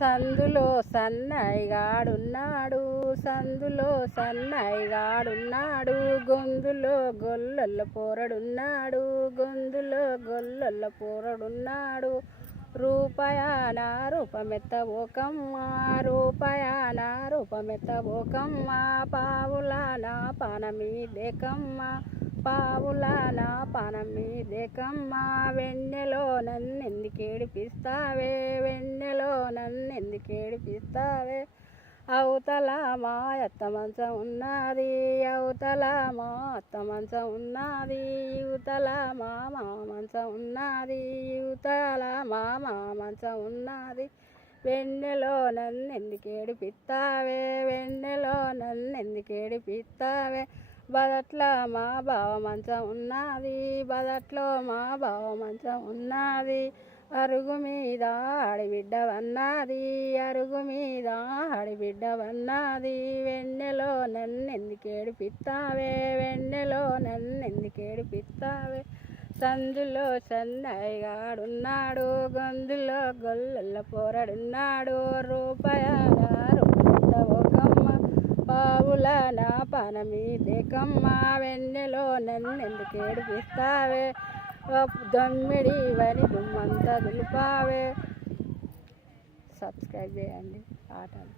సందులో సన్నాయిగాడున్నాడు, సందులో సన్నాయిగాడున్నాడు, గొంతులో గొల్లొల్ల పోరడున్నాడు, గొంతులో గొల్లొల్ల పోరడున్నాడు. రూపాయన రూపమెత్తబోకమ్మ, రూపాయన రూపమెత్తబోకమ్మ, పావుల నా పానమీదేకమ్మ, పావుల నా పానమీదేకమ్మ. వెన్నెలో నన్నెందుకేడిపిస్తావే, వెన్నెలో నన్నెందుకేడిపిస్తావే. అవతల మా అత్త మంచం ఉన్నది, అవతల మా అత్త మంచం ఉన్నది, యువతల మా మామ మంచం ఉన్నది, యువతల మా మామ మంచం ఉన్నది. వెన్నెలో నన్నెందుకేడిపిస్తావే, వెన్నెలో నన్నెందుకేడిపిస్తావే. బదట్ల మా బావ మంచం ఉన్నది, బదట్లో మా బావ మంచం ఉన్నది. అరుగు మీద ఆడిబిడ్డవన్నది, అరుగు మీద ఆడిబిడ్డవన్నది. వెన్నెలో నన్నెందుకేడిపిస్తావే, వెన్నెలో నన్నెందుకేడిపిస్తావే. సందులో సన్నాయిగాడున్నాడు, గొంతులో గొల్లొల్ల పోరడున్నాడు. రూపాయన రూపమెత్తబోకమ్మ, పావుల నా పానమీదేకమ్మ. వెన్నెలో నన్నెందుకేడిపిస్తావే, దమ్మిడి వని దుమ్మంతా దులిపావే. సబ్స్క్రైబ్ చేయండి ఆటలు.